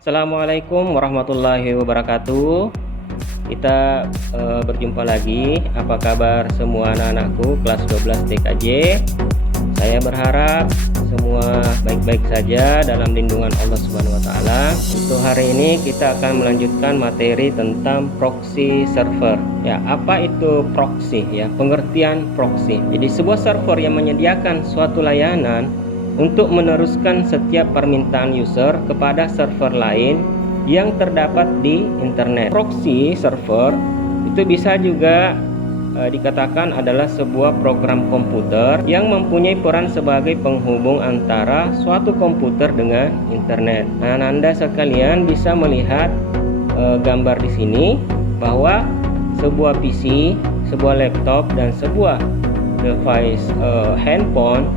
Assalamualaikum warahmatullahi wabarakatuh. Kita berjumpa lagi. Apa kabar semua anak-anakku kelas 12 TKJ? Saya berharap semua baik-baik saja dalam lindungan Allah Subhanahu wa taala. Untuk hari ini kita akan melanjutkan materi tentang proxy server. Ya, apa itu proxy ya? Pengertian proxy. Jadi sebuah server yang menyediakan suatu layanan untuk meneruskan setiap permintaan user kepada server lain yang terdapat di internet. Proxy server itu bisa juga dikatakan adalah sebuah program komputer yang mempunyai peran sebagai penghubung antara suatu komputer dengan internet. Nah, Anda sekalian bisa melihat gambar di sini bahwa sebuah PC, sebuah laptop dan sebuah device handphone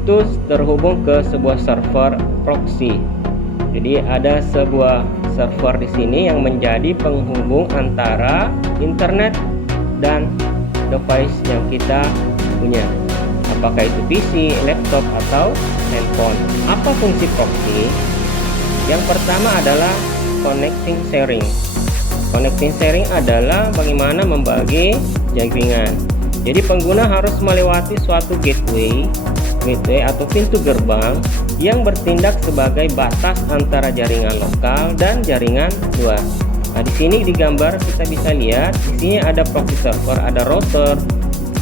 itu terhubung ke sebuah server proxy. Jadi ada sebuah server di sini yang menjadi penghubung antara internet dan device yang kita punya. Apakah itu PC, laptop atau handphone. Apa fungsi proxy? Yang pertama adalah connecting sharing. Connecting sharing adalah bagaimana membagi jaringan. Jadi pengguna harus melewati suatu gateway atau pintu gerbang yang bertindak sebagai batas antara jaringan lokal dan jaringan luar. Nah, di sini di gambar kita bisa lihat di sini ada proxy server, ada router.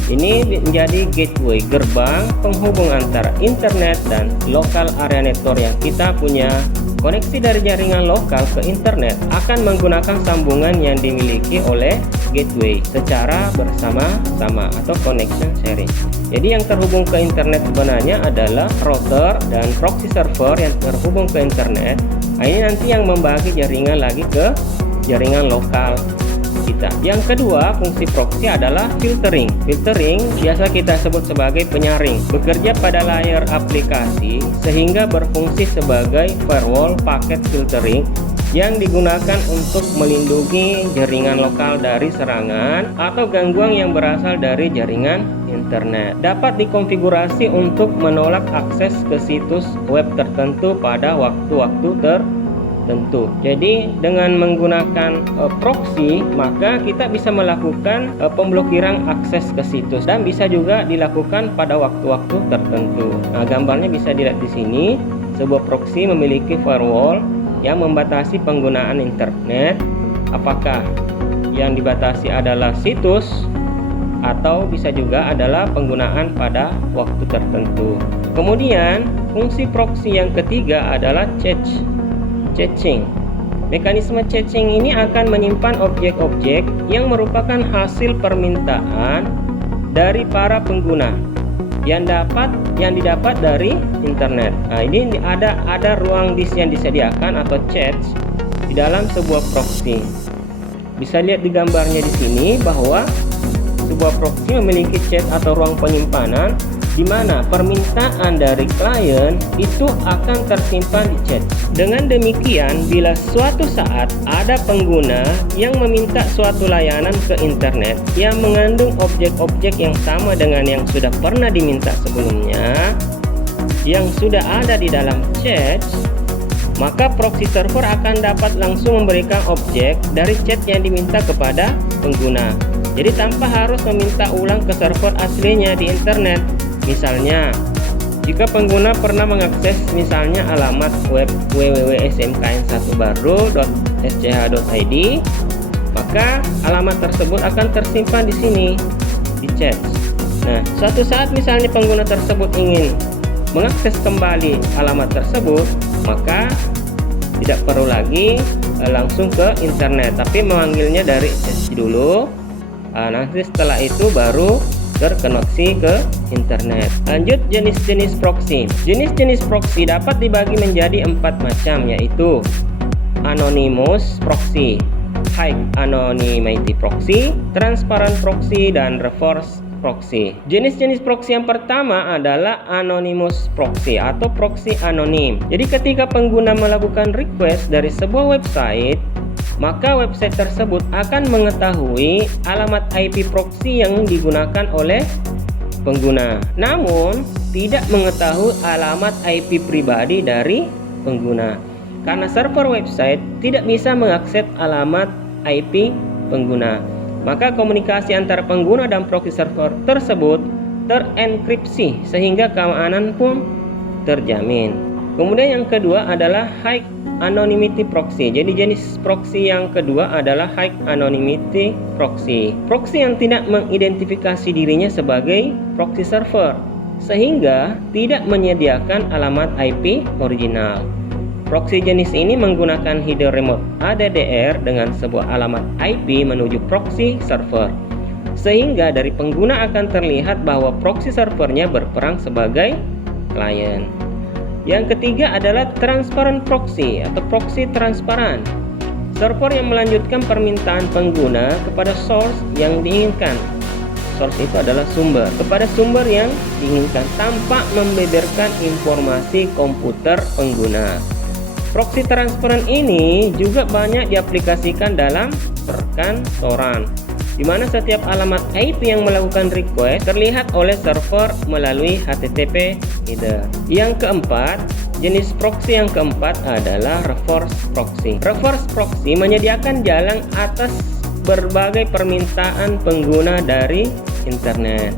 Ini menjadi gateway, gerbang penghubung antara internet dan lokal area network yang kita punya. Koneksi dari jaringan lokal ke internet akan menggunakan sambungan yang dimiliki oleh gateway secara bersama-sama atau connection sharing. Jadi yang terhubung ke internet sebenarnya adalah router dan proxy server yang terhubung ke internet. Nah, ini nanti yang membagi jaringan lagi ke jaringan lokal kita. Yang kedua, fungsi proxy adalah filtering. Filtering biasa kita sebut sebagai penyaring. Bekerja pada layar aplikasi sehingga berfungsi sebagai firewall paket filtering yang digunakan untuk melindungi jaringan lokal dari serangan atau gangguan yang berasal dari jaringan internet. Dapat dikonfigurasi untuk menolak akses ke situs web tertentu pada waktu-waktu tertentu. Jadi dengan menggunakan proxy maka kita bisa melakukan pemblokiran akses ke situs dan bisa juga dilakukan pada waktu-waktu tertentu. Nah, gambarnya bisa dilihat di sini. Sebuah proxy memiliki firewall yang membatasi penggunaan internet. Apakah yang dibatasi adalah situs atau bisa juga adalah penggunaan pada waktu tertentu. Kemudian fungsi proxy yang ketiga adalah caching. Mekanisme caching ini akan menyimpan objek-objek yang merupakan hasil permintaan dari para pengguna yang didapat dari internet. Nah, ini ada ruang disk yang disediakan atau cache di dalam sebuah proxy. Bisa lihat di gambarnya di sini bahwa sebuah proxy memiliki cache atau ruang penyimpanan di mana permintaan dari klien itu akan tersimpan di cache. Dengan demikian, bila suatu saat ada pengguna yang meminta suatu layanan ke internet yang mengandung objek-objek yang sama dengan yang sudah pernah diminta sebelumnya, yang sudah ada di dalam cache, maka proxy server akan dapat langsung memberikan objek dari cache yang diminta kepada pengguna. Jadi tanpa harus meminta ulang ke server aslinya di internet. Misalnya, jika pengguna pernah mengakses misalnya alamat web www.smkn1baru.sch.id, maka alamat tersebut akan tersimpan di sini di cache. Nah, suatu saat misalnya pengguna tersebut ingin mengakses kembali alamat tersebut, maka tidak perlu lagi langsung ke internet, tapi memanggilnya dari cache dulu. Nanti setelah itu baru terkoneksi ke internet. Lanjut, jenis-jenis proxy. Jenis-jenis proxy dapat dibagi menjadi 4 macam, yaitu anonymous proxy, high anonymity proxy, transparent proxy, dan reverse proxy. Jenis-jenis proxy yang pertama adalah anonymous proxy atau proxy anonim. Jadi ketika pengguna melakukan request dari sebuah website, maka website tersebut akan mengetahui alamat IP proxy yang digunakan oleh pengguna, namun tidak mengetahui alamat IP pribadi dari pengguna. karena server website tidak bisa mengakses alamat IP pengguna. Maka komunikasi antara pengguna dan proxy server tersebut terenkripsi sehingga keamanan pun terjamin. Kemudian yang kedua adalah high anonymity proxy. Jadi jenis proxy yang kedua adalah high anonymity proxy. Proxy yang tidak mengidentifikasi dirinya sebagai proxy server sehingga tidak menyediakan alamat IP original. Proxy jenis ini menggunakan header remote ADDR dengan sebuah alamat IP menuju proxy server, sehingga dari pengguna akan terlihat bahwa proxy servernya berperan sebagai klien. Yang ketiga adalah transparent proxy atau proxy transparan. Server yang melanjutkan permintaan pengguna kepada source yang diinginkan. Source itu adalah sumber, kepada sumber yang diinginkan tanpa membeberkan informasi komputer pengguna. Proxy transparan ini juga banyak diaplikasikan dalam perkantoran, di mana setiap alamat IP yang melakukan request terlihat oleh server melalui HTTP header. Yang keempat, jenis proxy yang keempat adalah reverse proxy. Reverse proxy menyediakan jalan atas berbagai permintaan pengguna dari internet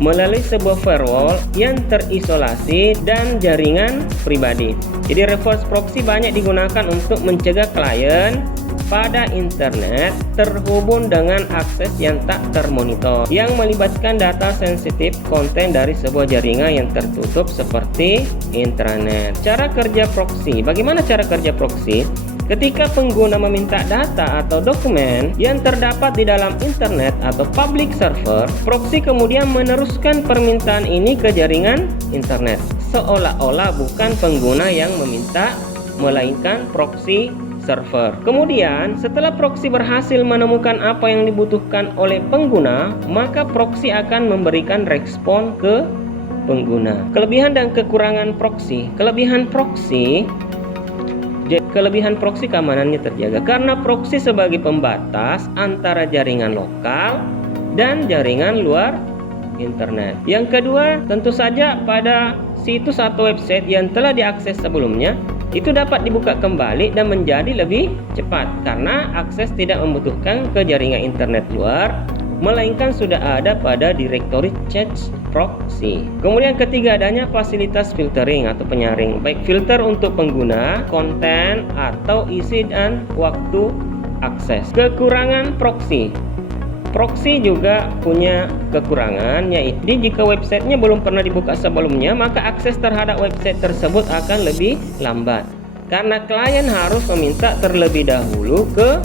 melalui sebuah firewall yang terisolasi dan jaringan pribadi. Jadi reverse proxy banyak digunakan untuk mencegah klien pada internet terhubung dengan akses yang tak termonitor yang melibatkan data sensitif konten dari sebuah jaringan yang tertutup seperti intranet. Cara kerja proxy. Bagaimana cara kerja proxy? Ketika pengguna meminta data atau dokumen yang terdapat di dalam internet atau public server, proxy kemudian meneruskan permintaan ini ke jaringan internet, seolah-olah bukan pengguna yang meminta, melainkan proxy server. Kemudian, setelah proxy berhasil menemukan apa yang dibutuhkan oleh pengguna, maka proxy akan memberikan respon ke pengguna. Kelebihan dan kekurangan proxy. Kelebihan proxy keamanannya terjaga karena proxy sebagai pembatas antara jaringan lokal dan jaringan luar internet. Yang kedua, tentu saja pada situs atau website yang telah diakses sebelumnya itu dapat dibuka kembali dan menjadi lebih cepat karena akses tidak membutuhkan ke jaringan internet luar, melainkan sudah ada pada direktori cache proxy. Kemudian ketiga, adanya fasilitas filtering atau penyaring, baik filter untuk pengguna, konten, atau isi dan waktu akses. Kekurangan proxy. Proxy juga punya kekurangan, yaitu jika websitenya belum pernah dibuka sebelumnya, maka akses terhadap website tersebut akan lebih lambat karena klien harus meminta terlebih dahulu ke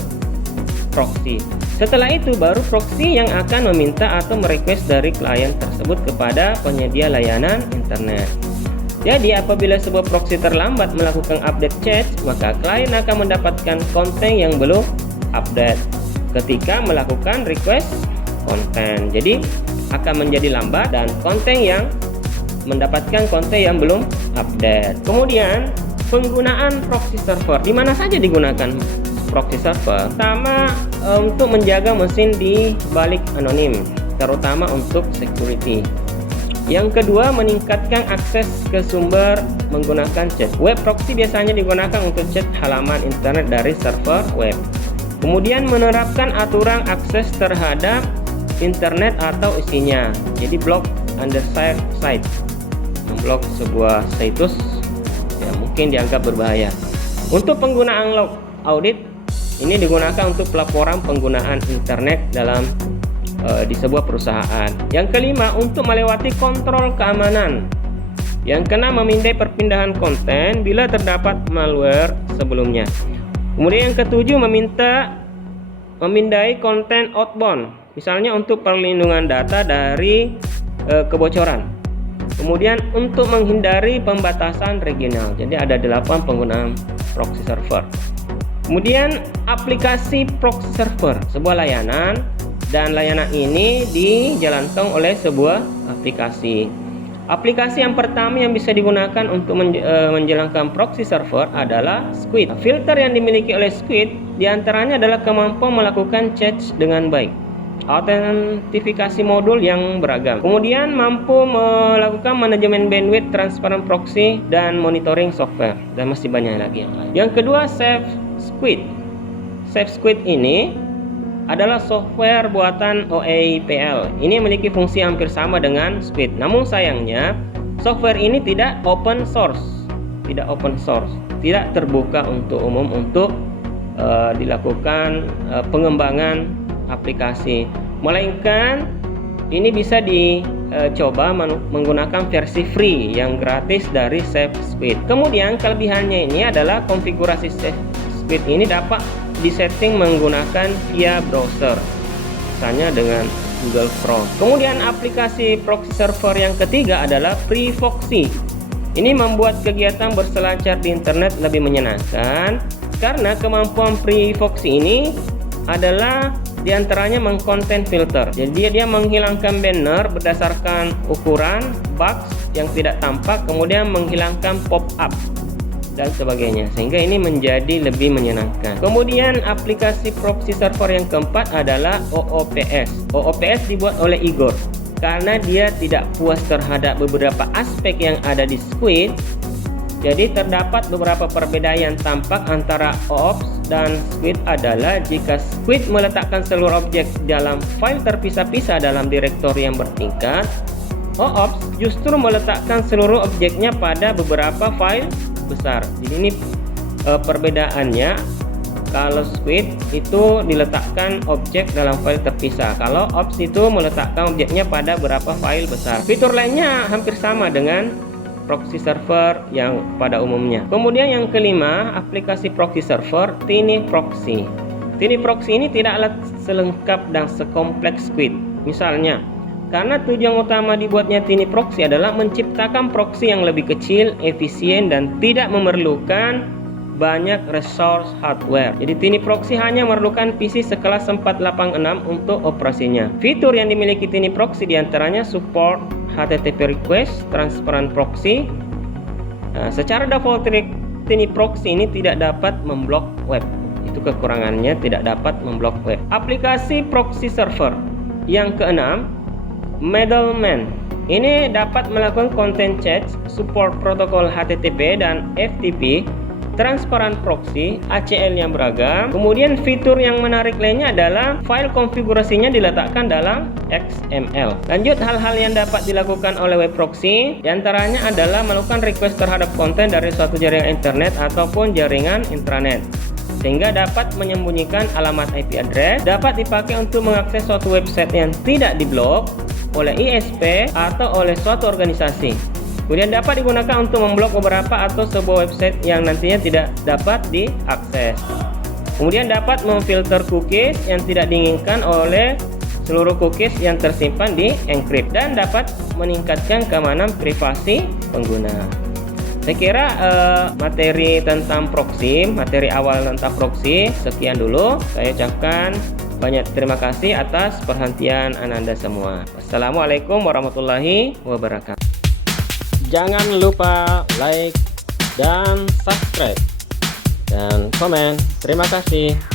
proxy. Setelah itu baru proxy yang akan meminta atau merequest dari klien tersebut kepada penyedia layanan internet. Jadi apabila sebuah proxy terlambat melakukan update cache, maka klien akan mendapatkan konten yang belum update ketika melakukan request konten. Jadi akan menjadi lambat dan konten yang mendapatkan konten yang belum update. Kemudian penggunaan proxy server. Di mana saja digunakan proxy server? Pertama, untuk menjaga mesin di balik anonim, terutama untuk security. Yang kedua, meningkatkan akses ke sumber menggunakan chat. Web proxy biasanya digunakan untuk chat halaman internet dari server web. Kemudian menerapkan aturan akses terhadap internet atau isinya. Jadi block underside site, memblok sebuah situs yang mungkin dianggap berbahaya. Untuk penggunaan log audit, ini digunakan untuk pelaporan penggunaan internet dalam di sebuah perusahaan. Yang kelima, untuk melewati kontrol keamanan. Yang keenam, memindai perpindahan konten bila terdapat malware sebelumnya. Kemudian yang ketujuh, memindai konten outbound, misalnya untuk perlindungan data dari kebocoran. Kemudian untuk menghindari pembatasan regional. Jadi ada 8 penggunaan proxy server. Kemudian aplikasi proxy server, sebuah layanan, dan layanan ini dijalankan oleh sebuah aplikasi. Aplikasi yang pertama yang bisa digunakan untuk menjalankan proxy server adalah Squid. Filter yang dimiliki oleh Squid diantaranya adalah kemampuan melakukan cache dengan baik. autentifikasi modul yang beragam. Kemudian mampu melakukan manajemen bandwidth, transparent proxy, dan monitoring software. Dan masih banyak lagi yang lain. Yang kedua, SafeSquid. SafeSquid ini adalah software buatan OAPL. Ini memiliki fungsi hampir sama dengan Squid. Namun sayangnya, software ini tidak open source. Tidak terbuka untuk umum untuk dilakukan pengembangan aplikasi, melainkan ini bisa dicoba menggunakan versi free yang gratis dari SafeSquid. Kemudian kelebihannya ini adalah konfigurasi SafeSquid ini dapat disetting menggunakan via browser, misalnya dengan Google Chrome. Kemudian aplikasi proxy server yang ketiga adalah PreFoxy. Ini membuat kegiatan berselancar di internet lebih menyenangkan karena kemampuan PreFoxy ini adalah diantaranya mengkonten filter. Jadi dia menghilangkan banner berdasarkan ukuran, box yang tidak tampak, kemudian menghilangkan pop-up dan sebagainya, sehingga ini menjadi lebih menyenangkan. Kemudian aplikasi proxy server yang keempat adalah OOPS. OOPS dibuat oleh Igor karena dia tidak puas terhadap beberapa aspek yang ada di Squid. Jadi terdapat beberapa perbedaan yang tampak antara OOPS dan Squid adalah jika Squid meletakkan seluruh objek dalam file terpisah-pisah dalam direktori yang bertingkat, OOPS justru meletakkan seluruh objeknya pada beberapa file besar. Jadi ini perbedaannya. Kalau Squid itu diletakkan objek dalam file terpisah, kalau OOPS itu meletakkan objeknya pada beberapa file besar. Fitur lainnya hampir sama dengan proxy server yang pada umumnya. Kemudian yang kelima, aplikasi proxy server TinyProxy. TinyProxy ini tidaklah selengkap dan sekompleks Squid. Misalnya, karena tujuan utama dibuatnya TinyProxy adalah menciptakan proxy yang lebih kecil, efisien, dan tidak memerlukan banyak resource hardware. Jadi TinyProxy hanya memerlukan PC sekelas 486 untuk operasinya. Fitur yang dimiliki TinyProxy diantaranya support HTTP request, transparent proxy. Secara default TinyProxy ini tidak dapat memblok web. Itu kekurangannya, tidak dapat memblok web. Aplikasi proxy server yang keenam, Middleman. Ini dapat melakukan content chat, support protokol HTTP dan FTP, transparent proxy, ACL yang beragam. Kemudian fitur yang menarik lainnya adalah file konfigurasinya diletakkan dalam XML. Lanjut, hal-hal yang dapat dilakukan oleh web proxy diantaranya adalah melakukan request terhadap konten dari suatu jaringan internet ataupun jaringan intranet, sehingga dapat menyembunyikan alamat IP address, dapat dipakai untuk mengakses suatu website yang tidak diblok oleh ISP atau oleh suatu organisasi. Kemudian dapat digunakan untuk memblok beberapa atau sebuah website yang nantinya tidak dapat diakses. Kemudian dapat memfilter cookies yang tidak diinginkan oleh seluruh cookies yang tersimpan di encrypt, dan dapat meningkatkan keamanan privasi pengguna. Saya kira materi tentang proxy, materi awal tentang proxy sekian dulu. Saya ucapkan banyak terima kasih atas perhatian Anda semua. Wassalamualaikum warahmatullahi wabarakatuh. Jangan lupa like dan subscribe dan komen. Terima kasih.